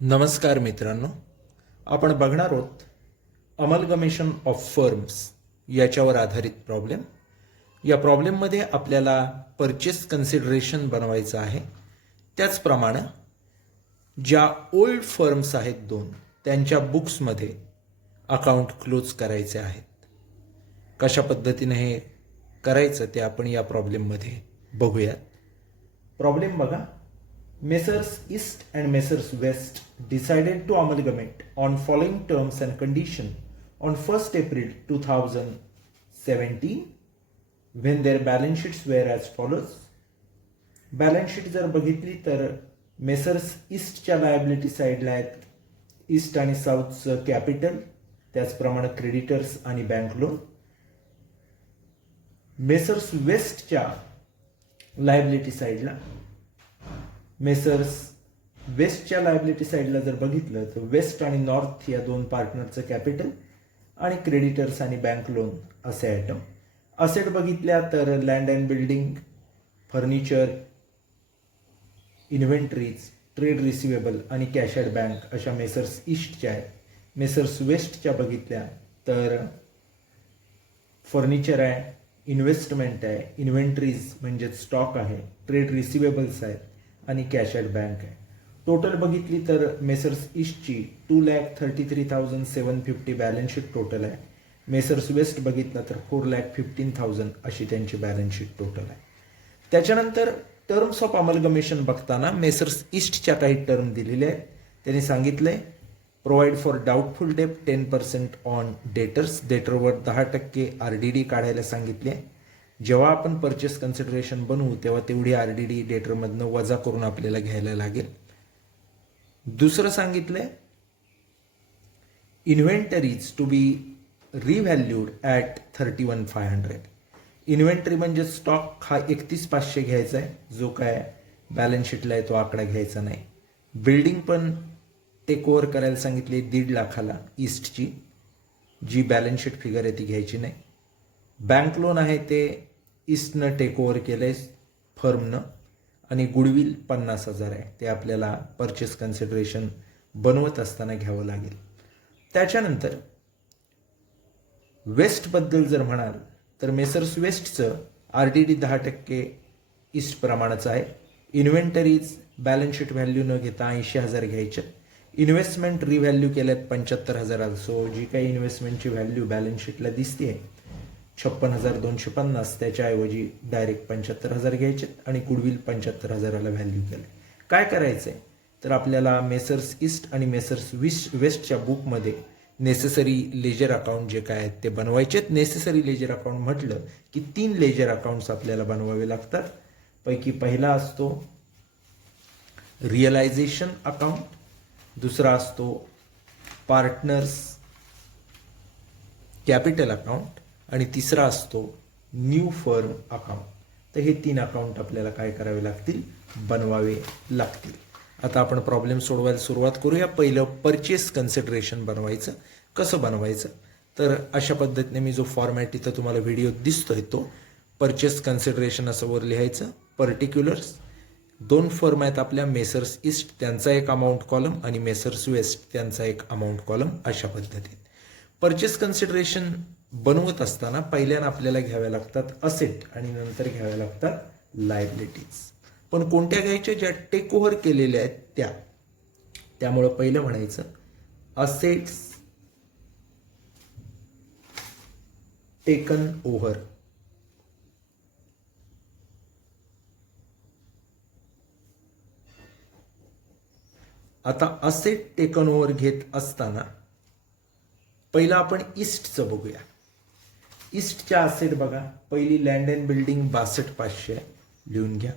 नमस्कार मित्रांनो, आपण बघणार आहोत अमलगमेशन ऑफ फर्म्स याच्यावर आधारित प्रॉब्लेम. या प्रॉब्लेममध्ये आपल्याला परचेस कन्सिडरेशन बनवायचं आहे. त्याचप्रमाणे ज्या ओल्ड फर्म्स आहेत दोन, त्यांच्या बुक्समध्ये अकाउंट क्लोज करायचे आहेत. कशा पद्धतीने हे करायचं ते आपण या प्रॉब्लेममध्ये बघूयात. प्रॉब्लेम बघा. Messrs. East and Messrs. West decided to amalgamate on following terms and condition on 1st April 2017 when their balance sheets were as follows. Balance sheet जर बघितली तर मेसर्स ईस्टच्या लायबिलिटी साईडला आहेत ईस्ट आणि साऊथचं कॅपिटल, त्याचप्रमाणे क्रेडिटर्स आणि bank loan. Messrs वेस्टच्या liability साईडला वेस्टच्या liability साईडला जर बघितलं तर वेस्ट आणि नॉर्थ या दोन पार्टनरचं कॅपिटल आणि क्रेडिटर्स आणि बँक लोन असे आयटम. असेट बघितल्या तर land and building, furniture, inventories, trade receivable आणि कॅश ॲट बँक अशा मेसर्स ईस्टच्या आहेत. मेसर्स वेस्टच्या बघितल्या तर फर्निचर आहे, इन्व्हेस्टमेंट आहे, इन्व्हेंटरीज म्हणजे स्टॉक आहे, ट्रेड रिसिवेबल्स आहेत आणि कॅश ॲट बँक आहे. टोटल बघितली तर मेसर्स ईस्टची 2,33,750 बॅलन्स शीट टोटल आहे. मेसर्स वेस्ट बघितलं तर 4,15,000 अशी त्यांची बॅलन्स शीट टोटल आहे. त्याच्यानंतर टर्म्स ऑफ अमलगमेशन बघताना मेसर्स ईस्टच्या काही टर्म दिलेल्या आहेत. त्यांनी सांगितलंय provide for doubtful debt 10% on debtors, डेटरवर 10% RDD काढायला सांगितले. जेव्हा आपण परचेस कन्सिडरेशन बनवू तेव्हा तेवढी RDD डेटरमधनं वजा करून आपल्याला घ्यायला लागेल. दुसरं सांगितलंय inventories to be revalued at 31,500. Inventory म्हणजे स्टॉक हा 31,500 घ्यायचा आहे, जो काय बॅलन्स शीटला आहे तो आकडा घ्यायचा नाही. बिल्डिंग पण टेक ओव्हर करायला सांगितली 1.5 लाखाला ईस्टची, जी बॅलन्स शीट फिगर आहे ती घ्यायची नाही. बँक लोन आहे ते ईस्टनं टेक ओव्हर केलं आहे फर्मनं, आणि गुडविल 50,000 आहे, ते आपल्याला परचेस कन्सिडरेशन बनवत असताना घ्यावं लागेल. त्याच्यानंतर वेस्टबद्दल जर म्हणाल तर मेसर्स वेस्टचं RDD 10% ईस्ट प्रमाणाचं आहे. इन्व्हेंटरीज बॅलन्स शीट व्हॅल्यू न घेता 80,000 घ्यायचे. इन्व्हेस्टमेंट रिव्हॅल्यू केल्यात 75,000. सो जी काही इन्व्हेस्टमेंटची व्हॅल्यू बॅलन्स शीटला दिसते 56,250, त्याच्याऐवजी डायरेक्ट 75,000 घ्यायचे आणि गुडविल 75,000ला व्हॅल्यू केलं. काय करायचं आहे तर आपल्याला मेसर्स ईस्ट आणि मेसर्स वेस्टच्या बुकमध्ये नेसेसरी लेजर अकाउंट जे काय आहेत ते बनवायचे. नेसेसरी लेजर अकाउंट म्हटलं की 3 लेजर अकाउंट्स आपल्याला बनवावे लागतात. पैकी पहिला असतो रिअलायझेशन अकाउंट, दुसरा असतो पार्टनर्स कॅपिटल अकाउंट आणि तिसरा असतो न्यू फर्म अकाउंट. तर हे 3 अकाउंट आपल्याला काय करावे लागतील, बनवावे लागतील. आता आपण प्रॉब्लेम सोडवायला सुरुवात करूया. पहिलं परचेस कन्सिडरेशन बनवायचं. कसं बनवायचं तर अशा पद्धतीने मी जो फॉर्मॅट इथं तुम्हाला व्हिडिओ दिसतोय तो परचेस कन्सिडरेशन असं वर लिहायचं. पर्टिक्युलर्स 2 फर्म आहेत आपल्या, मेसर्स ईस्ट त्यांचा एक अमाऊंट कॉलम आणि मेसर्स वेस्ट त्यांचा एक अमाऊंट कॉलम. अशा पद्धतीने परचेस कन्सिडरेशन बनवत असताना पहिल्यानं आपल्याला घ्याव्या लागतात असेट आणि नंतर घ्याव्या लागतात लायबिलिटीज. पण कोणत्या घ्यायच्या, ज्या टेक ओव्हर केलेल्या आहेत त्या. त्यामुळं पहिलं म्हणायचं असेट्स टेकन ओव्हर. आता असेट टेकन ओव्हर घेत असताना पहिलं आपण ईस्टचं बघूया. ईस्टच्या असेट बघा. पहिली लँड अँड बिल्डिंग 62,500 लिहून घ्या.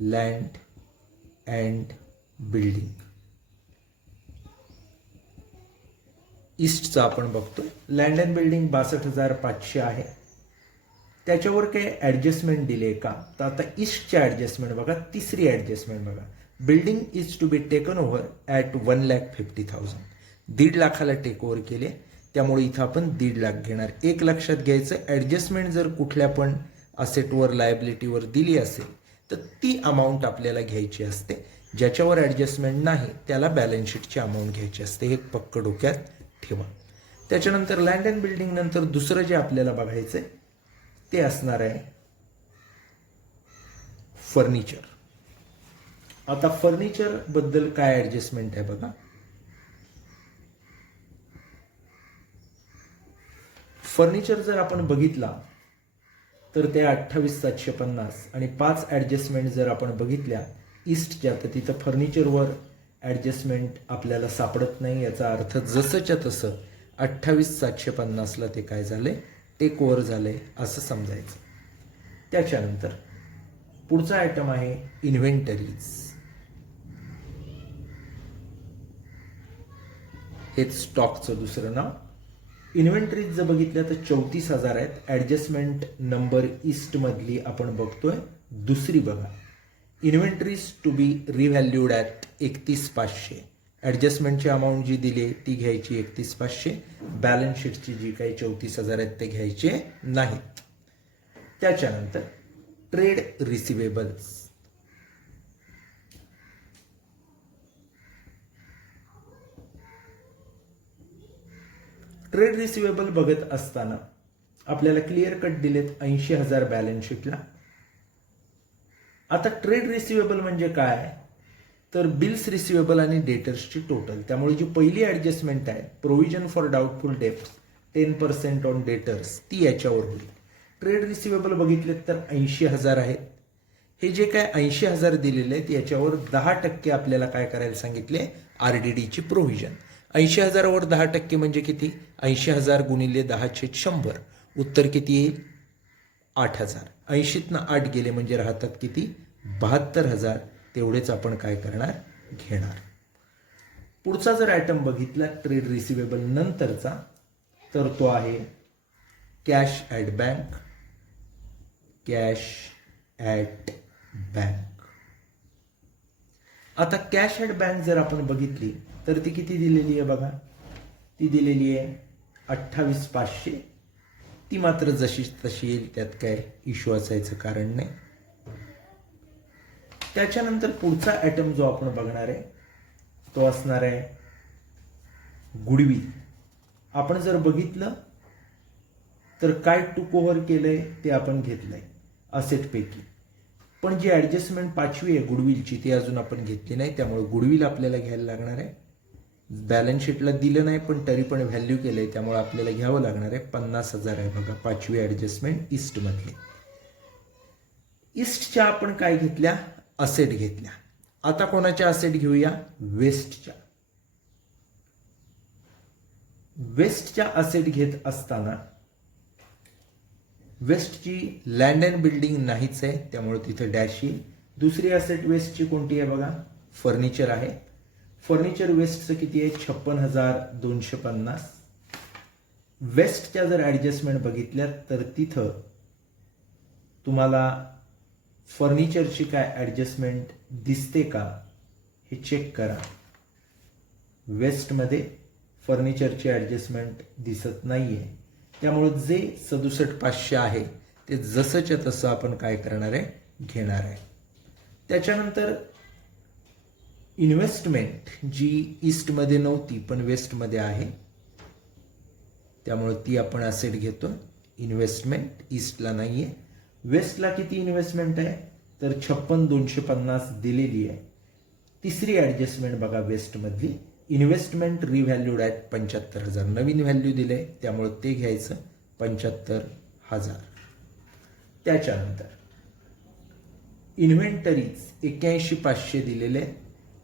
लँड अँड बिल्डिंग ईस्टचं आपण बघतो. लँड अँड बिल्डिंग 62,500 आहे. त्याच्यावर काही ॲडजस्टमेंट दिले का, तर आता ईस्टच्या ॲडजस्टमेंट बघा. तिसरी ॲडजस्टमेंट बघा. Building is to be taken over at 1,50,000. 1.5 लाखाला टेक ओव्हर केले, त्यामुळे इथं आपण 1.5 लाख घेणार. एक लक्षात घ्यायचं, ॲडजस्टमेंट जर कुठल्या पण असेटवर लायबिलिटीवर दिली असेल तर ती अमाऊंट आपल्याला घ्यायची असते. ज्याच्यावर ॲडजस्टमेंट नाही त्याला बॅलन्स शीटची अमाऊंट घ्यायची असते. हे पक्क डोक्यात ठेवा. त्याच्यानंतर लँड अँड बिल्डिंग नंतर दुसरं जे आपल्याला बघायचं आहे ते असणार आहे फर्निचर. आता फर्निचर बद्दल काय ॲडजस्टमेंट आहे बघा. फर्निचर जर आपण बघितला तर ते 28,750 आणि 5 ॲडजस्टमेंट जर आपण बघितल्या ईस्टच्या तर तिथं फर्निचरवर ॲडजस्टमेंट आपल्याला सापडत नाही. याचा अर्थ जसंच्या तसं 28,750ला ते काय झाले टेक ओव्हर झाले असं समजायचं. त्याच्यानंतर पुढचा आयटम आहे इन्व्हेंटरीज. हेच स्टॉकचं दुसरं नाव. इन्व्हेंटरीज जर बघितल्या तर 34,000 आहेत. ॲडजस्टमेंट नंबर ईस्टमधली आपण बघतोय दुसरी बघा. Inventories to be revalued at 31,500. ॲडजस्टमेंटची अमाऊंट जी दिली आहे ती घ्यायची 31,500. बॅलन्स शीटची जी काही 34,000 आहेत ते घ्यायचे नाहीत. त्याच्यानंतर ट्रेड रिसिवेबल्स. ट्रेड रिसिवेबल बघत असताना आपल्याला क्लिअर कट दिलेत 80,000 बॅलन्स शीटला. आता ट्रेड रिसिवेबल म्हणजे काय तर बिल्स रिसिवेबल आणि डेटर्सची टोटल. त्यामुळे जी पहिली ॲडजस्टमेंट आहे provision for doubtful debts 10% on debtors ती याच्यावर होईल. ट्रेड रिसिवेबल बघितलेत तर 80,000 आहेत. हे जे काय 80,000 दिलेले आहेत याच्यावर 10% आपल्याला काय करायला सांगितले RDDची प्रोव्हिजन. 80,000वर 10% म्हणजे किती 80,000 गुणिले 10/100 उत्तर किती येईल 8,000. 80तनं 8 गेले म्हणजे राहतात किती 72,000. तेवढेच आपण काय करणार घेणार. पुढचा जर आयटम बघितला ट्रेड रिसिवेबल नंतरचा तर तो आहे cash at bank. Cash at bank. आता कॅश ॲट बँक जर आपण बघितली तर ती किती दिलेली आहे बघा. ती दिलेली आहे 28,500. ती मात्र जशी तशी येईल त्यात काय इश्यू असायचं कारण नाही. त्याच्यानंतर पुढचा आयटम जो आपण बघणार आहे तो असणार आहे गुडविल. आपण जर बघितलं तर काय टूक ओव्हर केलंय ते आपण घेतलंय असेटपैकी. पण जी ॲडजस्टमेंट 5वी आहे गुडविलची ती अजून आपण घेतली नाही. त्यामुळे गुडविल आपल्याला घ्यायला लागणार आहे. बॅलन्स शीटला दिलं नाही पण तरी पण व्हॅल्यू केलंय त्यामुळे आपल्याला घ्यावं लागणार आहे. 50,000 आहे बघा 5वी ॲडजस्टमेंट ईस्टमधली. ईस्टच्या आपण काय घेतल्या असेट घेतल्या. आता कोणाच्या असेट घेऊया वेस्टच्या. वेस्टच्या असेट घेत असताना वेस्टची लँड अँड बिल्डिंग नाहीच आहे त्यामुळे तिथे डॅश येईल. दुसरी असेट वेस्टची कोणती आहे बघा फर्निचर आहे. फर्निचर वेस्टचं किती आहे 56,250. वेस्टच्या जर ॲडजस्टमेंट बघितल्या तर तिथं तुम्हाला फर्निचरची काय ॲडजस्टमेंट दिसते का हे चेक करा. वेस्टमध्ये फर्निचरची ॲडजस्टमेंट दिसत नाही आहे. त्यामुळे जे 67,500 आहे ते जसंच्या तसं आपण काय करणार आहे घेणार आहे. त्याच्यानंतर इन्व्हेस्टमेंट जी ईस्टमध्ये नव्हती पण वेस्टमध्ये आहे त्यामुळे ती आपण असेट घेतो. इन्व्हेस्टमेंट ईस्टला नाही आहे. वेस्टला किती इन्व्हेस्टमेंट आहे तर 56,250 दिलेली आहे. तिसरी ॲडजस्टमेंट बघा वेस्टमधली इन्व्हेस्टमेंट रिव्हॅल्यूड ॲट 75,000. नवीन व्हॅल्यू दिले त्यामुळे ते घ्यायचं 75,000. त्याच्यानंतर इन्व्हेंटरीज 81,500 दिलेले.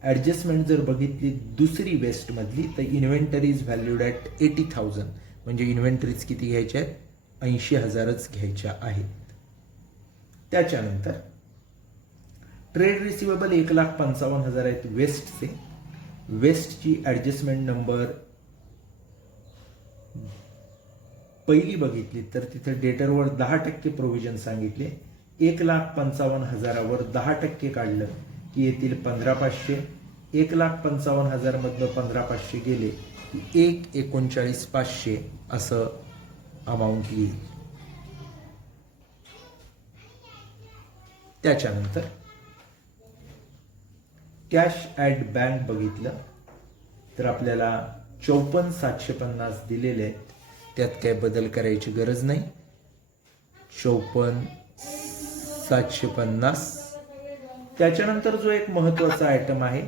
ॲडजस्टमेंट जर बघितली दुसरी वेस्टमधली तर इन्व्हेंटरीज व्हॅल्यूड ॲट 80,000 म्हणजे इन्व्हेंटरीज किती घ्यायच्या आहेत 80,000च घ्यायच्या आहेत. त्याच्यानंतर ट्रेड रिसिवेबल 1,55,000 आहेत वेस्टचे. वेस्टची ॲडजस्टमेंट नंबर पहिली बघितली तर तिथे डेटरवर 10% प्रोव्हिजन सांगितले. 1,55,000वर 10% काढलं की येतील 15,500. 1,55,000 मधनं 15,500 गेले की 1,39,500 असं अमाऊंट येईल. त्याच्यानंतर कॅश ॲट बँक बघितलं तर आपल्याला 54,750 दिलेले आहेत. त्यात काही बदल करायची गरज नाही. 54,750. त्याच्यानंतर जो एक महत्वाचा आयटम आहे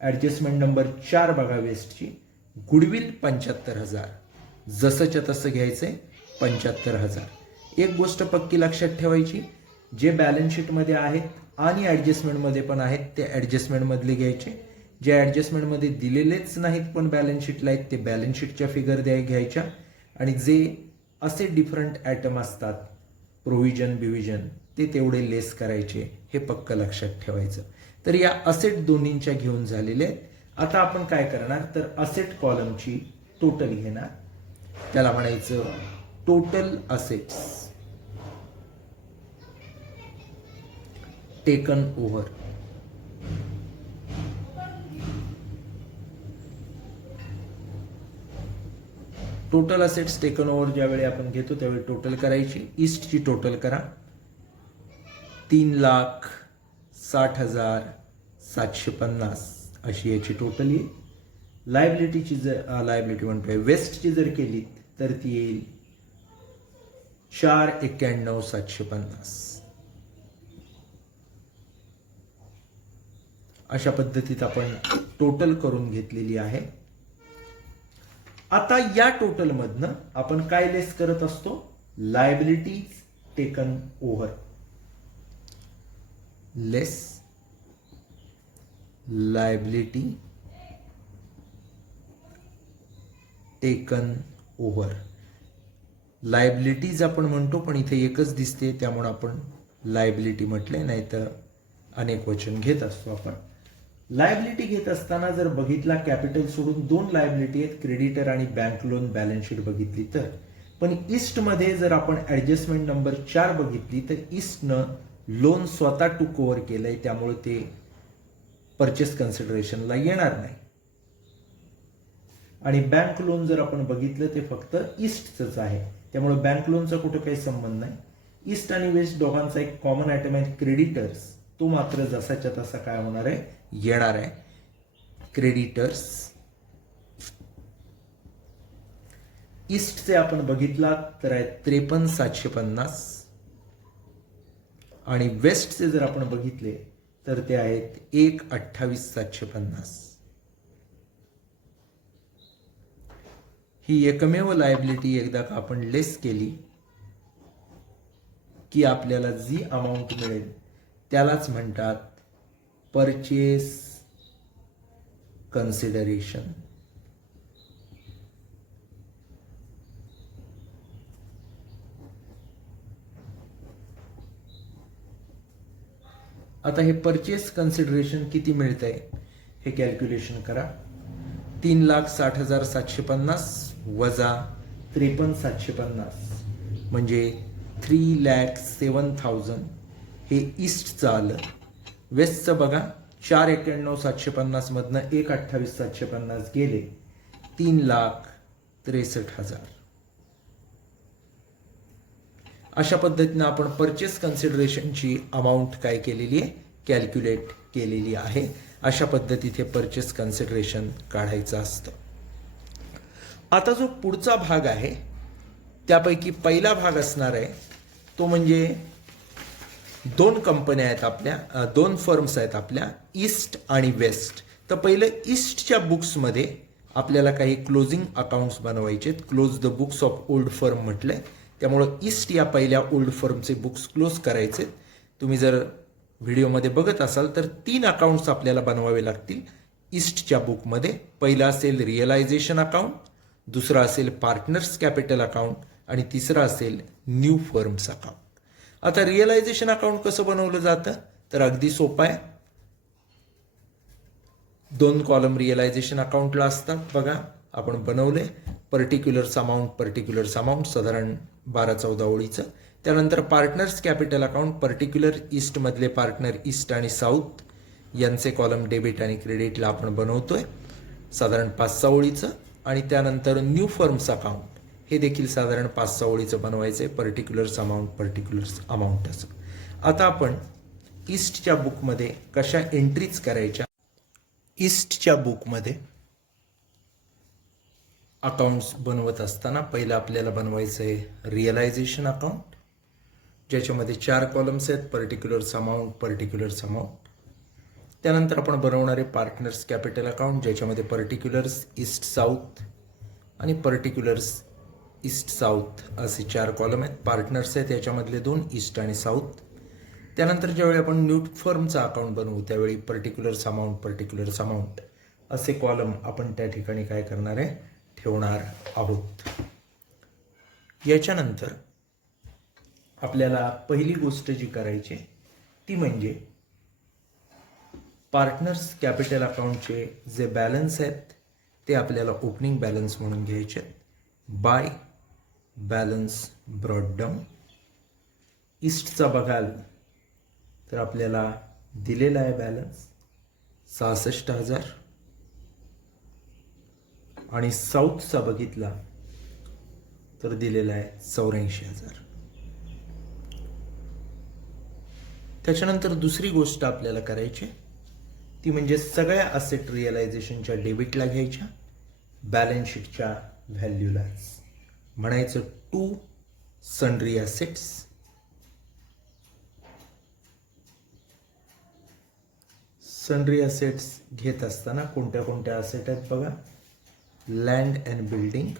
ॲडजस्टमेंट नंबर 4 बघा वेस्टची, गुडविल 75,000. जसंच्या तसं घ्यायचंय 75,000. एक गोष्ट पक्की लक्षात ठेवायची, जे बॅलन्स शीटमध्ये आहेत आणि ॲडजस्टमेंटमध्ये पण आहेत ते ॲडजस्टमेंटमधले घ्यायचे. जे ॲडजस्टमेंटमध्ये दिलेलेच नाहीत पण बॅलन्स शीटला आहेत ते बॅलन्स शीटच्या फिगर घ्यायच्या. आणि जे असे डिफरंट आयटम असतात प्रोव्हिजन बिव्हिजन ते तेवढे लेस करायचे, हे पक्क लक्षात ठेवायचं. तर या असेट दोन्हींच्या घेऊन झालेले आहेत. आता आपण काय करणार तर असेट कॉलमची टोटल घेणार, त्याला म्हणायचं total assets taken over. Total assets taken over ज्यावेळी आपण घेतो त्यावेळी टोटल करायची. ईस्टची टोटल करा, 3,60,750 अशी याची टोटल येईल. लायबिलिटीची लायबिलिटी म्हणतोय वेस्टची जर केली तर ती येईल 4,91,750. अशा पद्धतीत आपण टोटल करून घेतलेली आहे. आता या टोटल मधनं आपण काय लेस करत असतो, लायबिलिटीज टेकन ओव्हर. लेस लायबिलिटी टेकन ओव्हर. लायबिलिटीज आपण म्हणतो पण इथे एकच दिसते त्यामुळे आपण लायबिलिटी म्हटले, नाही तर अनेक वचन घेत असतो आपण. लायबिलिटी घेत असताना जर बघितला कॅपिटल सोडून 2 लायबिलिटी आहेत, क्रेडिटर आणि बँक लोन बॅलन्स शीट बघितली तर. पण ईस्टमध्ये जर आपण ॲडजस्टमेंट नंबर 4 बघितली तर ईस्टनं लोन स्वतः टूक ओव्हर केलंय त्यामुळे ते परचेस कन्सिडरेशनला येणार नाही. आणि बँक लोन जर आपण बघितलं ते फक्त ईस्टच आहे त्यामुळे बँक लोनचा कुठे काही संबंध नाही. ईस्ट आणि वेस्ट दोघांचा एक कॉमन आयटम आहे क्रेडिटर्स, तो मात्र जसाच्या तसा काय होणार आहे, येणार आहे. क्रेडिटर्स ईस्टचे आपण बघितला तर आहे 53,750 आणि वेस्टचे जर आपण बघितले तर ते आहेत 1,28,750. ही एकमेव लायबिलिटी एकदा का आपण लेस केली की आपल्याला जी अमाऊंट मिळेल त्यालाच म्हणतात परचेस कन्सिडरेशन. आता हे परचेस कन्सिडरेशन किती मिळतंय हे कॅल्क्युलेशन करा. 3,60,750 वजा 53,750 म्हणजे 3,07,000 हे ईस्टचं आलं. वेस्टचं बघा 4,91,750 मधनं 1,28,750 गेले 3,63,000. अशा पद्धतीने आपण परचेस कन्सिडरेशनची अमाऊंट काय केलेली आहे, कॅल्क्युलेट केलेली आहे. अशा पद्धतीत हे परचेस कन्सिडरेशन काढायचं असतं. आता जो पुढचा भाग आहे त्यापैकी पहिला भाग असणार आहे तो म्हणजे 2 कंपन्या आहेत आपल्या, 2 फर्म्स आहेत आपल्या, ईस्ट आणि वेस्ट. तर पहिलं ईस्टच्या बुक्समध्ये आपल्याला काही क्लोजिंग अकाउंट्स बनवायचे, close the books of old firm म्हटलंय. त्यामुळं ईस्ट या पहिल्या ओल्ड फर्मचे बुक्स क्लोज करायचे. तुम्ही जर व्हिडिओमध्ये बघत असाल तर 3 अकाउंट्स आपल्याला बनवावे लागतील ईस्टच्या बुकमध्ये. पहिला असेल रिअलायझेशन अकाउंट, दुसरा असेल पार्टनर्स कॅपिटल अकाउंट आणि तिसरा असेल न्यू फर्म्स अकाउंट. आता रिअलायझेशन अकाउंट कसं बनवलं जातं तर अगदी सोपं आहे. 2 कॉलम रिअलायझेशन अकाउंटला असतात बघा, आपण बनवले. पर्टिक्युलर्स अमाऊंट साधारण 12-14 ओळीचं. त्यानंतर पार्टनर्स कॅपिटल अकाउंट, पर्टिक्युलर ईस्टमधले पार्टनर ईस्ट आणि साऊथ यांचे कॉलम डेबिट आणि क्रेडिटला आपण बनवतोय साधारण 5-6 ओळीचं. आणि त्यानंतर न्यू फर्म्स अकाउंट हे देखील साधारण 5-6 ओळीचं बनवायचं आहे, पर्टिक्युलर्स अमाऊंट असं. आता आपण ईस्टच्या बुकमध्ये कशा एंट्रीज करायच्या ईस्टच्या बुकमध्ये अकाउंट्स बनवत असताना पहिलं आपल्याला बनवायचं आहे रिअलायझेशन अकाउंट, ज्याच्यामध्ये 4 कॉलम्स आहेत, पर्टिक्युलर्स अमाऊंट. त्यानंतर आपण बनवणार आहे पार्टनर्स कॅपिटल अकाउंट, ज्याच्यामध्ये पर्टिक्युलर्स ईस्ट साऊथ आणि पर्टिक्युलर्स ईस्ट साऊथ असे 4 कॉलम आहेत. पार्टनर्स आहेत याच्यामधले 2 ईस्ट आणि साऊथ. त्यानंतर ज्यावेळी आपण न्यू फर्मचा अकाउंट बनवू त्यावेळी पर्टिक्युलर्स अमाऊंट असे कॉलम आपण त्या ठिकाणी काय करणार आहे, ठेवणार आहोत. याच्यानंतर आपल्याला पहिली गोष्ट जी करायची ती म्हणजे पार्टनर्स कॅपिटल अकाउंटचे जे बॅलन्स आहेत ते आपल्याला ओपनिंग बॅलन्स म्हणून घ्यायचे आहेत. By balance brought down. ईस्टचा बघाल तर आपल्याला दिलेला आहे बॅलन्स 66,000 आणि साऊथचा बघितला तर दिलेला आहे 84,000. त्याच्यानंतर दुसरी गोष्ट आपल्याला करायची ती म्हणजे सगळ्या असेट रिअलायझेशनच्या डेबिटला घ्यायच्या, बॅलन्स शीटच्या व्हॅल्यूलाच. म्हणायचं to sundry assets. Sundry assets घेत असताना कोणत्या कोणत्या असेट आहेत बघा. लँड अँड बिल्डिंग,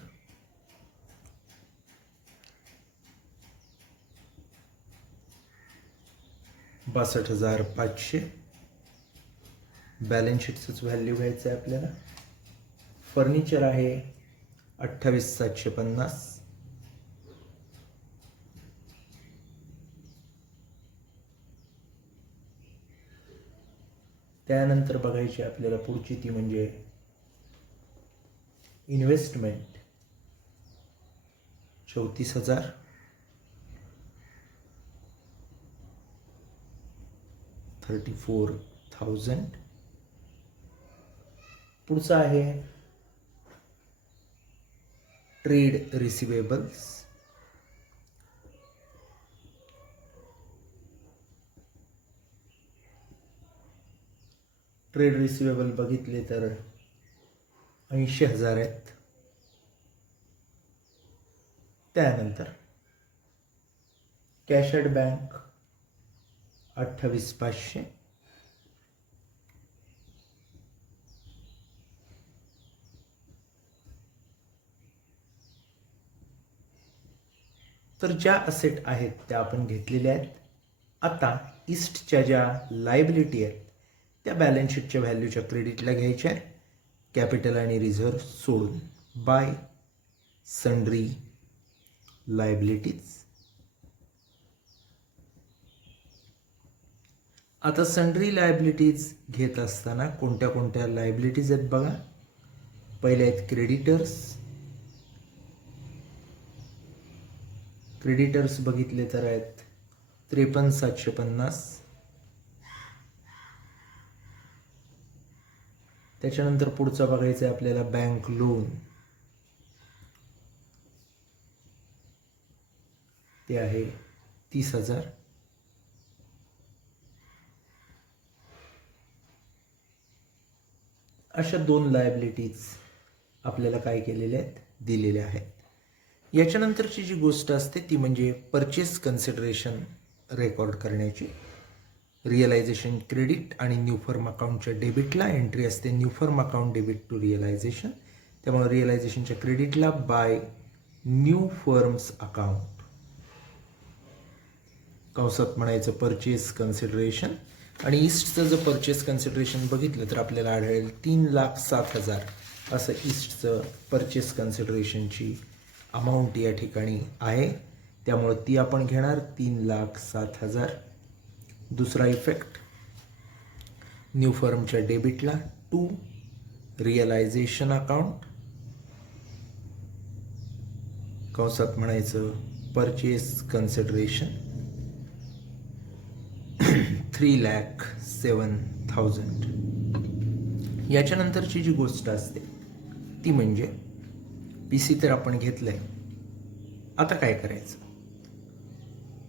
$62,500 बॅलन्स शीटचंच व्हॅल्यू घ्यायचं आहे आपल्याला. फर्निचर आहे 28,750. त्यानंतर बघायची आपल्याला पुढची ती म्हणजे इन्व्हेस्टमेंट 34,000. $34,000. पुढचा आहे ट्रेड रिसिवेबल्स. ट्रेड रिसिवेबल बघितले तर 80,000 आहेत. त्यानंतर कॅश ॲट बँक 28,500. तर ज्या असेट आहेत त्या आपण घेतलेल्या आहेत. आता ईस्टच्या ज्या लायबिलिटी आहेत त्या बॅलन्स शीटच्या व्हॅल्यूच्या क्रेडिटला घ्यायच्या, कॅपिटल आणि रिझर्व्ह सोडून. Bye sundry liabilities. आता सन्ड्री लायबिलिटीज घेत असताना कोणत्या कोणत्या लायबिलिटीज आहेत बघा. पहिले आहेत क्रेडिटर्स बघितले तर आहेत 53,750. त्याच्यानंतर पुढचा बघायचं आहे आपल्याला बँक लोन, ते आहे 30,000. अशा 2 लायबिलिटीज आपल्याला काय केलेल्या आहेत, दिलेल्या आहेत. याच्यानंतरची जी गोष्ट असते ती म्हणजे परचेस कन्सिडरेशन रेकॉर्ड करण्याची. रिअलायझेशन क्रेडिट आणि न्यू फर्म अकाउंटच्या डेबिटला एंट्री असते new firm account debit to realisation. त्यामुळे रिअलायझेशनच्या क्रेडिटला बाय न्यू फर्म्स अकाउंट, कंसात म्हणायचं परचेस कन्सिडरेशन. आणि ईस्टचं जर परचेस कन्सिडरेशन बघितलं तर आपल्याला आढळेल 3,07,000 असं ईस्टचं परचेस कन्सिडरेशनची अमाऊंट या ठिकाणी आहे. त्यामुळं ती आपण घेणार 3,07,000. दुसरा इफेक्ट न्यू फर्मच्या डेबिटला टू रिअलायझेशन अकाउंट, कंसात म्हणायचं परचेस कन्सिडरेशन 3,07,000. याच्यानंतरची जी गोष्ट असते ती म्हणजे PC तर आपण घेतलंय. आता काय करायचं,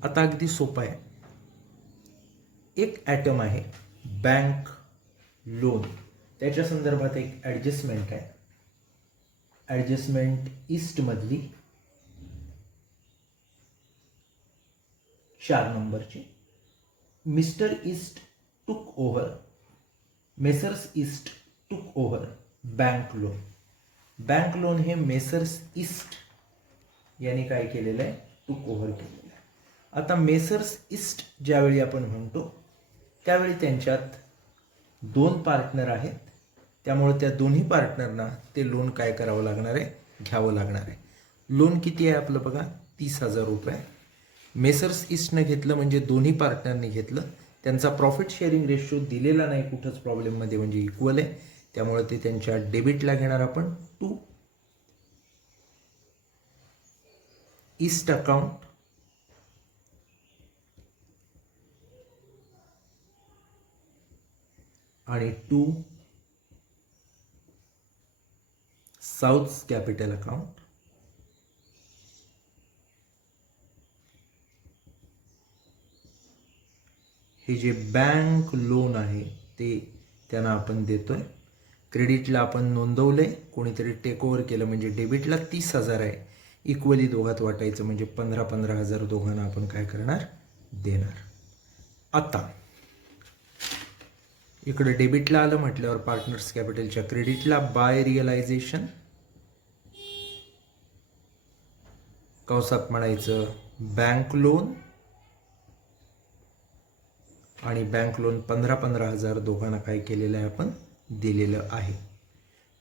आता अगदी सोपं आहे. एक ॲटम आहे बँक लोन, त्याच्या संदर्भात एक ॲडजस्टमेंट आहे. ॲडजस्टमेंट ईस्टमधली 4 नंबरची. मिस्टर ईस्ट टूक ओव्हर, मेसर्स ईस्ट टूक over bank loan. Bank loan हे मेसर्स ईस्ट यांनी काय केलेलं आहे, टूक ओव्हर केलेलं आहे. आता मेसर्स ईस्ट ज्यावेळी आपण म्हणतो त्यावेळी त्यांच्यात 2 पार्टनर आहेत, त्यामुळे त्या दोन्ही पार्टनरना ते लोन काय करावं लागणार आहे, घ्यावं लागणार आहे. लोन किती आहे आपलं बघा, 30,000 रुपये. मेसर्स ईस्टनं घेतलं म्हणजे दोन्ही पार्टनरने घेतलं. त्यांचा प्रॉफिट शेअरिंग रेशो दिलेला नाही कुठंच प्रॉब्लेममध्ये, म्हणजे इक्वल आहे, त्यामुळे ते त्यांच्या डेबिटला घेणार आपण 2 ईस्ट अकाउंट आणि 2 साऊथ कॅपिटल अकाउंट. हे जे बँक लोन आहे ते त्यांना आपण देतोय. क्रेडिटला आपण नोंदवलंय, कोणीतरी टेक ओव्हर केलं म्हणजे डेबिटला 30,000 आहे, इक्वली दोघात वाटायचं म्हणजे 15,000 दोघांना आपण काय करणार, देणार. आता इकडे डेबिटला आलं म्हटल्यावर पार्टनर्स कॅपिटलच्या क्रेडिटला बाय रिअलायझेशन, कंसात म्हणायचं बँक लोन, आणि बँक लोन 15,000 दोघांना काय केलेलं आहे, आपण दिलेलं आहे.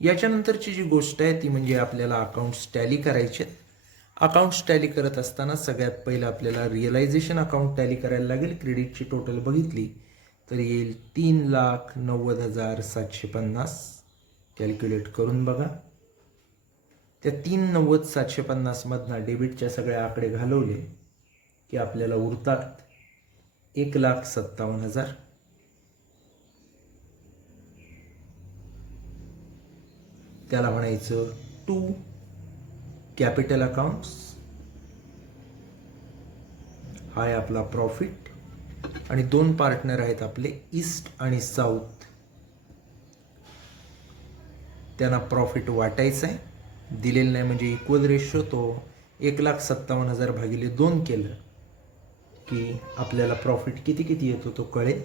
याच्यानंतरची जी गोष्ट आहे ती म्हणजे आपल्याला अकाउंट्स टॅली करायचे. अकाउंट्स टॅली करत असताना सगळ्यात पहिलं आपल्याला रिअलायझेशन अकाउंट टॅली करायला लागेल. क्रेडिटची टोटल बघितली तर येईल 3,90,750. कॅल्क्युलेट करून बघा. त्या 390,750 मधनं डेबिटच्या सगळे आकडे घालवले की आपल्याला उरतात 1,57,000. त्याला म्हणायचं 2 कॅपिटल अकाउंट्स. हा आहे आपला प्रॉफिट, आणि 2 पार्टनर आहेत आपले ईस्ट आणि साऊथ, त्यांना प्रॉफिट वाटायचं आहे, दिलेलं नाही म्हणजे इक्वल रेशो. तो 1,57,000 भागिले 2 केलं की आपल्याला प्रॉफिट किती येतो तो कळेल.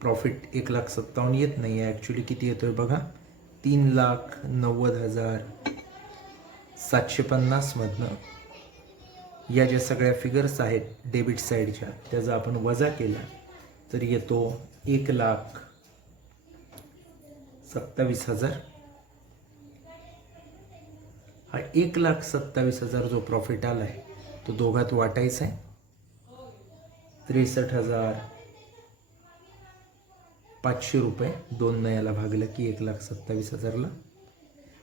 प्रॉफिट 1,57,000 येत नाही आहे, ॲक्च्युली किती येतोय बघा, 3,90,750 मधनं या ज्या सगळ्या फिगर्स आहेत डेबिट साईडच्या त्याचा आपण वजा केला तर येतो 1,27,000. हा 1,27,000 जो प्रॉफिट आला आहे तो दोघात वाटायचा आहे. 63,500 रुपये 2 याला भागलं की 1,27,000ला.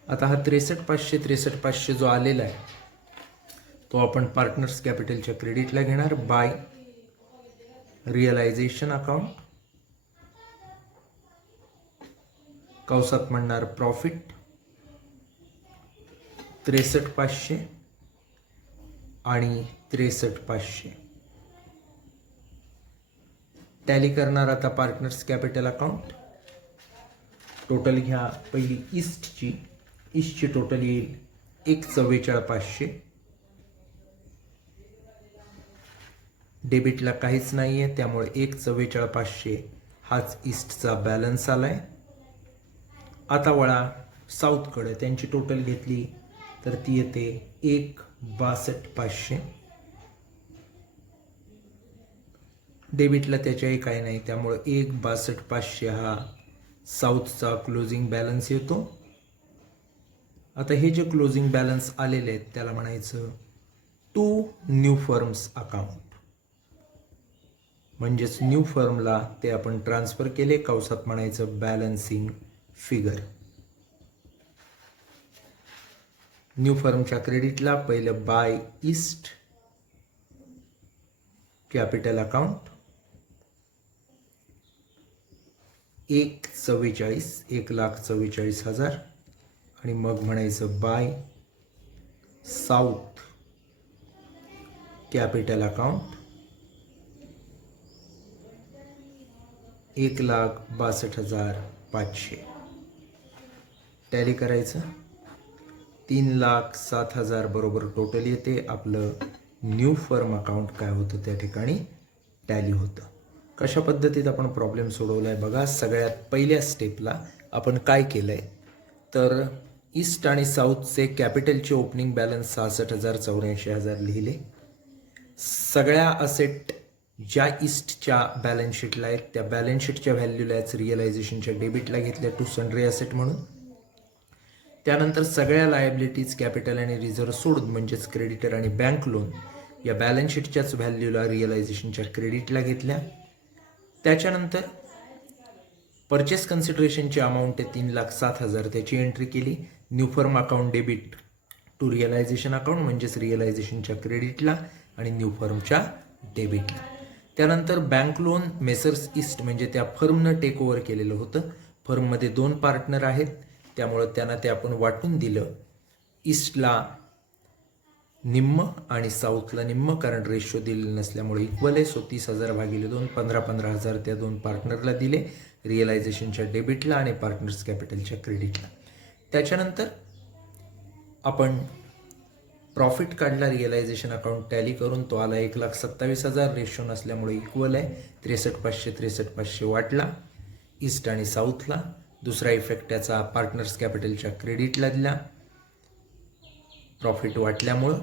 आता हा 63,500 जो आलेला आहे तो आपण पार्टनर्स कॅपिटलच्या क्रेडिटला घेणार बाय रिअलायझेशन अकाउंट, कंसात म्हणणार प्रॉफिट 63,500 आणि 63,500. टॅली करणार आता पार्टनर्स कॅपिटल अकाउंट. टोटल घ्या पहिली ईस्टची टोटल येईल 1,44,500. डेबिटला काहीच नाही आहे त्यामुळे 1,44,500 हाच ईस्टचा बॅलन्स आला आहे. आता वळा साऊथकडे, त्यांची टोटल घेतली तर ती येते 1,62,500. डेबिटला त्याच्याही काही नाही त्यामुळे 1,62,500 हा साऊथचा क्लोजिंग बॅलन्स येतो. आता हे जे क्लोजिंग बॅलन्स आलेले आहेत त्याला म्हणायचं 2 न्यू फर्म्स अकाउंट. म्हणजेच न्यू फर्मला ते आपण ट्रान्सफर केले, कंसात म्हणायचं बॅलन्सिंग फिगर. न्यू फर्मच्या क्रेडिटला पहिलं बाय ईस्ट कॅपिटल अकाउंट 1,44,000 आणि मग म्हणायचं by south capital account 1,62,500 tally करायचं. 3,07,000 बरोबर टोटल येते. आपलं न्यू फर्म अकाउंट काय होतं त्या ठिकाणी टॅली होतं. कशा पद्धतीत आपण प्रॉब्लेम सोडवला आहे बघा. सगळ्यात पहिल्या स्टेपला आपण काय केलं आहे तर ईस्ट आणि साऊथचे कॅपिटलचे ओपनिंग बॅलन्स 66,000 84,000 लिहिले. सगळ्या असेट ज्या ईस्टच्या बॅलन्स शीटला आहेत त्या बॅलन्स शीटच्या व्हॅल्यूलाच रिअलायझेशनच्या डेबिटला घेतल्या टू सन्ड्री असेट म्हणून. त्यानंतर सगळ्या लायबिलिटीज कॅपिटल आणि रिझर्व्ह सोडून म्हणजेच क्रेडिटर आणि बँक लोन या बॅलन्स शीटच्याच व्हॅल्यूला रिअलायझेशनच्या क्रेडिटला घेतल्या. त्याच्यानंतर परचेस कन्सिडरेशनची अमाऊंट आहे 3,07,000 त्याची एंट्री केली. New firm account debit to realisation account म्हणजेच रिअलायझेशनच्या क्रेडिटला आणि न्यू फर्मच्या डेबिटला. त्यानंतर बँक लोन मेसर्स ईस्ट म्हणजे त्या फर्मनं टेक ओव्हर केलेलं होतं. फर्ममध्ये 2 पार्टनर आहेत त्यामुळं त्यांना ते आपण वाटून दिलं. ईस्टला निम्म आणि साऊथला निम्म कारण रेशो दिलेलं नसल्यामुळे इक्वल आहे. 30,000 भागिले 2 15,000 त्या 2 पार्टनरला दिले रिअलायझेशनच्या डेबिटला आणि पार्टनर्स कॅपिटलच्या क्रेडिटला. त्याच्यानंतर आपण प्रॉफिट काढला रिअलायझेशन अकाउंट टॅली करून. तो आला 1,27,000 रेशो नसल्यामुळे इक्वल आहे. 63,500 63,500 वाटला ईस्ट आणि साऊथला. दुसरा इफेक्ट त्याचा पार्टनर्स कॅपिटलच्या क्रेडिटला दिला प्रॉफिट वाटल्यामुळं.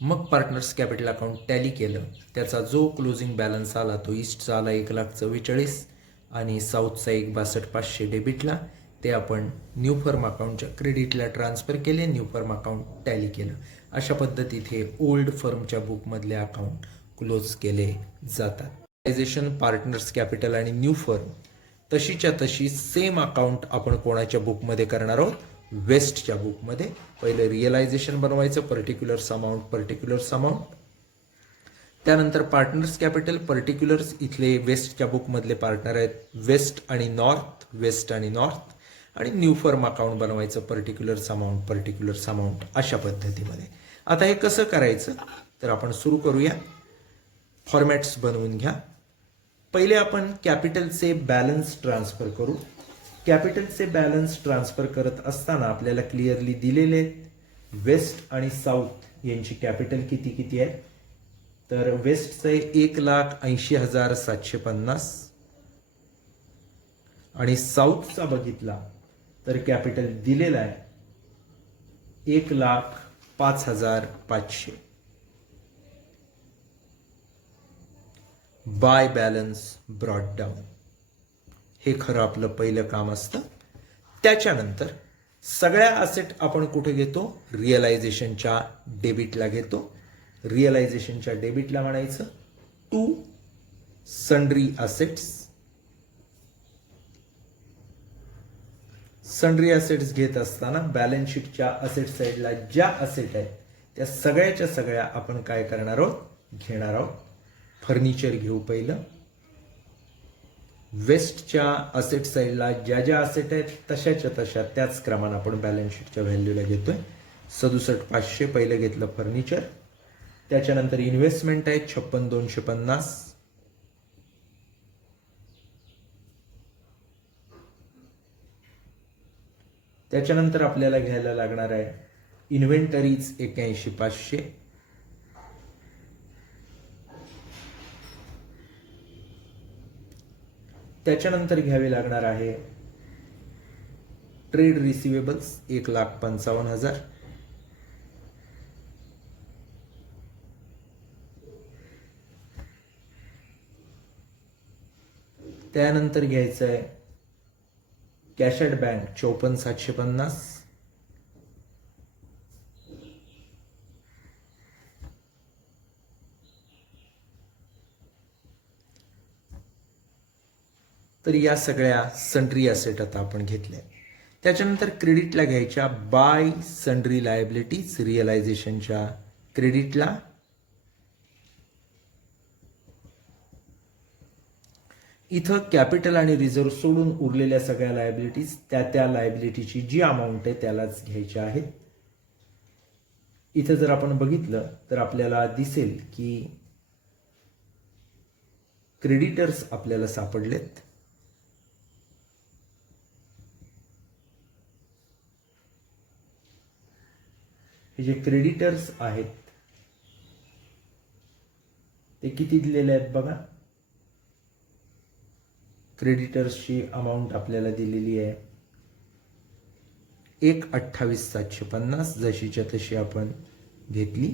मग पार्टनर्स कॅपिटल अकाउंट टॅली केलं. त्याचा जो क्लोजिंग बॅलन्स आला तो ईस्टचा आला 1,44,000 आणि साऊथचा 1,62,500 डेबिटला. ते आपण न्यू फर्म अकाउंटच्या क्रेडिटला ट्रान्सफर केले. न्यू फर्म अकाउंट टॅली केलं. अशा पद्धतीत हे ओल्ड फर्मच्या बुकमधले अकाउंट क्लोज केले जातात. रिअलायझेशन पार्टनर्स कॅपिटल आणि न्यू फर्म तशीच्या तशी सेम अकाउंट आपण कोणाच्या बुकमध्ये करणार आहोत वेस्टच्या बुकमध्ये. पहिलं रिअलायझेशन बनवायचं पर्टिक्युलर्स अमाऊंट. त्यानंतर पार्टनर्स कॅपिटल पर्टिक्युलर्स इथले वेस्टच्या बुकमधले पार्टनर आहेत वेस्ट आणि नॉर्थ आणि न्यू फर्म अकाउंट बनवायचं पर्टिक्युलर्स अमाऊंट अशा पद्धतीमध्ये. आता हे कसं करायचं तर आपण सुरू करूया. फॉर्मॅट्स बनवून घ्या. पहिले आपण कॅपिटलचे बॅलन्स ट्रान्सफर करू. कॅपिटलचे बॅलन्स ट्रान्सफर करत असताना आपल्याला क्लिअरली दिलेले वेस्ट आणि साऊथ यांची कॅपिटल किती आहे तर वेस्टचं आहे 1,80,750 आणि साऊथचा बघितला तर कॅपिटल दिलेला आहे 1,05,500. बाय बॅलन्स ब्रॉट डाऊन हे खरं आपलं पहिलं काम असतं. त्याच्यानंतर सगळ्या असेट आपण कुठे घेतो रिअलायझेशनच्या डेबिटला घेतो. रिअलायझेशनच्या डेबिटला म्हणायचं to sundry assets. Sundry assets घेत असताना बॅलन्स शीटच्या असेट साईडला ज्या असेट आहेत त्या सगळ्याच्या सगळ्या आपण काय करणार आहोत घेणार आहोत. फर्निचर घेऊ पहिलं. वेस्टच्या असेट साईडला ज्या ज्या असेट आहेत तशाच्या तशा त्याच क्रमानं आपण बॅलन्स शीटच्या व्हॅल्यूला घेतोय. 67,500 पहिलं घेतलं फर्निचर. त्याच्यानंतर इन्व्हेस्टमेंट आहे 56,250. त्याच्यानंतर आपल्याला घ्यायला लागणार आहे इन्व्हेंटरीज 81,500. त्याच्यानंतर घ्यावी लागणार आहे ट्रेड रिसिवेबल्स 1,55,000. त्यानंतर घ्यायचं आहे कॅश ॲट बँक 54,750. तर या सगळ्या सन्ड्री असेट आता आपण घेतल्या. त्याच्यानंतर क्रेडिटला घ्यायच्या बाय सन्ड्री लायबिलिटीज रिअलायझेशनच्या क्रेडिटला. इथं कॅपिटल आणि रिझर्व्ह सोडून उरलेल्या सगळ्या लायबिलिटीज त्या लायबिलिटीची जी अमाऊंट आहे त्यालाच घ्यायच्या आहेत. इथं जर आपण बघितलं तर आपल्याला दिसेल की क्रेडिटर्स आपल्याला सापडलेत हे जे क्रेडिटर्स आहेत ते किती दिलेले आहेत बघा. क्रेडिटर्सची अमाऊंट आपल्याला दिलेली आहे 1,28,750 जशीच्या तशी आपण घेतली.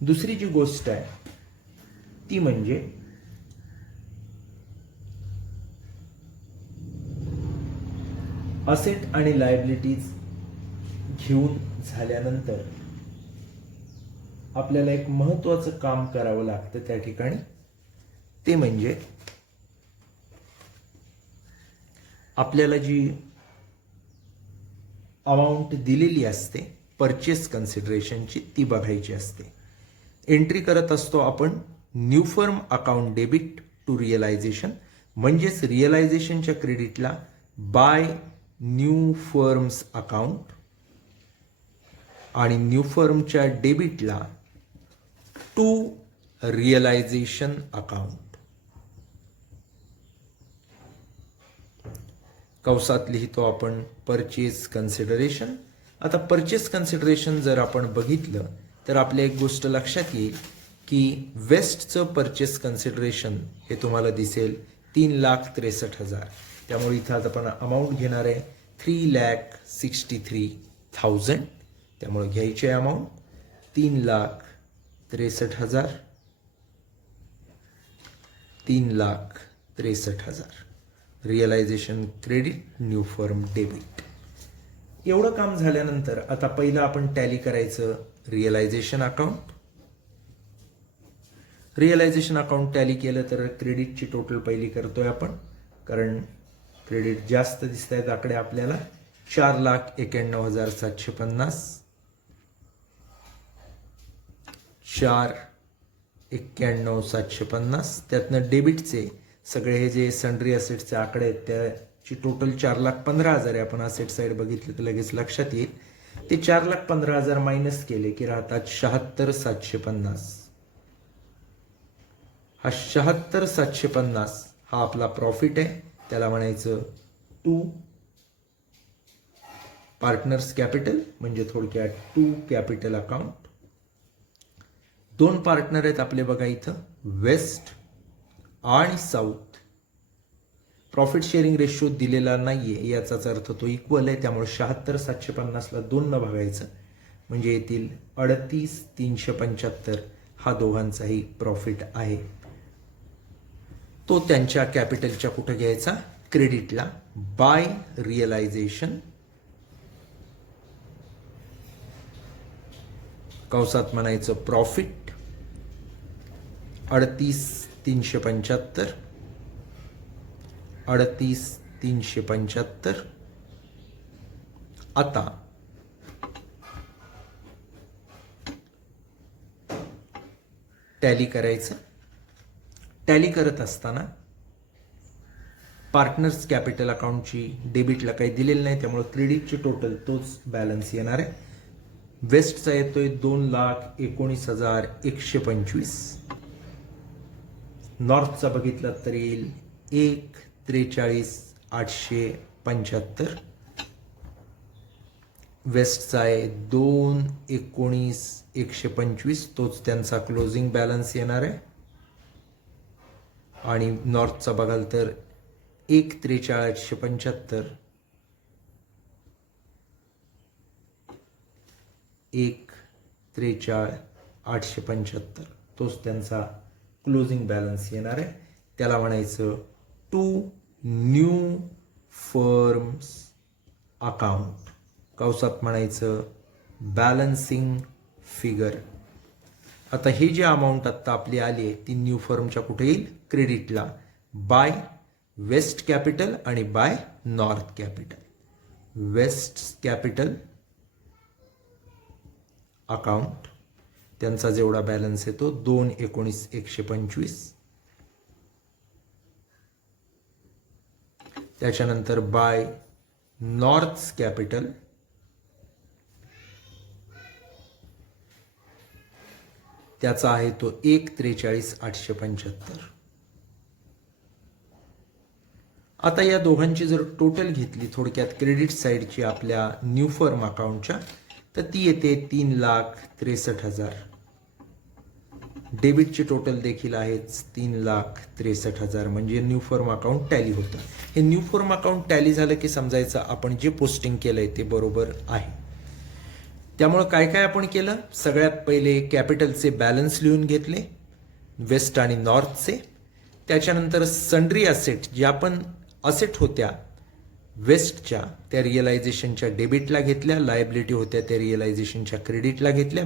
दुसरी जी गोष्ट आहे ती म्हणजे असेट आणि लायबिलिटीज घेऊन झाल्यानंतर आपल्याला एक महत्त्वाचं काम करावं लागतं त्या ठिकाणी. ते म्हणजे आपल्याला जी अमाऊंट दिलेली असते परचेस कन्सिडरेशनची ती बघायची असते. एंट्री करत असतो आपण new firm account debit to realisation, म्हणजेच रिअलायझेशनच्या क्रेडिटला बाय न्यू फर्म्स अकाउंट आणि न्यू फर्मच्या डेबिटला टू रिअलायझेशन अकाउंट. कंसात लिहितो आपण परचेस कन्सिडरेशन. आता परचेस कन्सिडरेशन जर आपण बघितलं तर आपल्या एक गोष्ट लक्षात येईल की वेस्टचं परचेस कन्सिडरेशन हे तुम्हाला दिसेल 3,63,000. त्यामुळे इथं आता आपण अमाऊंट घेणार आहे 3,63,000. त्यामुळे घ्यायची आहे amount 3,63,000. 3,63,000 realisation credit new firm debit. एवढं काम झाल्यानंतर आता पहिलं आपण टॅली करायचं realisation account. Realisation account tally केलं तर क्रेडिटची टोटल पहिली करतोय आपण, कारण क्रेडिट जास्त दिसत आहेत आकडे आपल्याला. 4,91,750. 4,91,750. त्यातनं डेबिटचे सगळे हे जे सन्ड्री असेट्सचे आकडे आहेत त्याची टोटल 4,15,000 आहे. आपण असेट साईड बघितलं तर लगेच लक्षात येईल. ते 4,15,000 मायनस केले की राहतात 76,750. हा 76,750 हा आपला प्रॉफिट आहे. त्याला म्हणायचं टू पार्टनर्स कॅपिटल, म्हणजे थोडक्यात टू कॅपिटल अकाउंट. दोन पार्टनर आहेत आपले बघा इथं, वेस्ट आणि साऊथ. प्रॉफिट शेअरिंग रेशो दिलेला नाहीये याचाच अर्थ तो इक्वल आहे. त्यामुळे 76,750ला 2 न भागायचं म्हणजे येतील 38,375. हा दोघांचाही प्रॉफिट आहे. तो त्यांच्या कॅपिटलच्या कुठं घ्यायचा, क्रेडिटला बाय रिअलायझेशन. कंसात म्हणायचं प्रॉफिट 38,375. 38,375. आता टॅली करायचं. टॅली करत असताना पार्टनर्स कॅपिटल अकाउंटची डेबिटला काही दिलेलं नाही, त्यामुळे क्रेडिटची टोटल तोच बॅलन्स येणार आहे. वेस्टचा येतोय 2,19,125. नॉर्थचा बघितला तर येईल 1,43,875. वेस्टचा आहे 2,19,125. तोच त्यांचा क्लोजिंग बॅलन्स येणार आहे. आणि नॉर्थचा बघाल तर 1,43,875. 1,43,875 तोच त्यांचा क्लोजिंग बॅलन्स येणार आहे. त्याला म्हणायचं टू न्यू फर्म्स अकाउंट. कंसात म्हणायचं बॅलन्सिंग फिगर. आता ही जी अमाऊंट आत्ता आपली आली आहे ती न्यू फर्मच्या कुठे येईल, क्रेडिटला बाय वेस्ट कॅपिटल आणि by north capital. West capital account त्यांचा जेवढा बॅलन्स येतो 2,19,125. त्याच्यानंतर बाय नॉर्थ कॅपिटल त्याचा आहे तो 1,43,875. आता या दोघांची जर टोटल घेतली थोडक्यात क्रेडिट साईडची आपल्या न्यू फर्म अकाउंटच्या, तर ती येते 3,63,000. डेबिटची टोटल देखील आहेच 3,63,000. म्हणजे न्यू फर्म अकाउंट टॅली होतं. हे न्यू फर्म अकाउंट टॅली झालं की समजायचं आपण जे पोस्टिंग केलंय ते बरोबर आहे. त्यामुळं काय काय आपण केलं, सगळ्यात पहिले कॅपिटलचे बॅलन्स लिहून घेतले, वेस्ट आणि नॉर्थचे. त्याच्यानंतर सन्ड्री असेट, ज्या पण असेट होत्या वेस्टच्या त्या रिअलायझेशनच्या डेबिटला घेतल्या, लायबिलिटी होत्या त्या रिअलायझेशनच्या क्रेडिटला घेतल्या.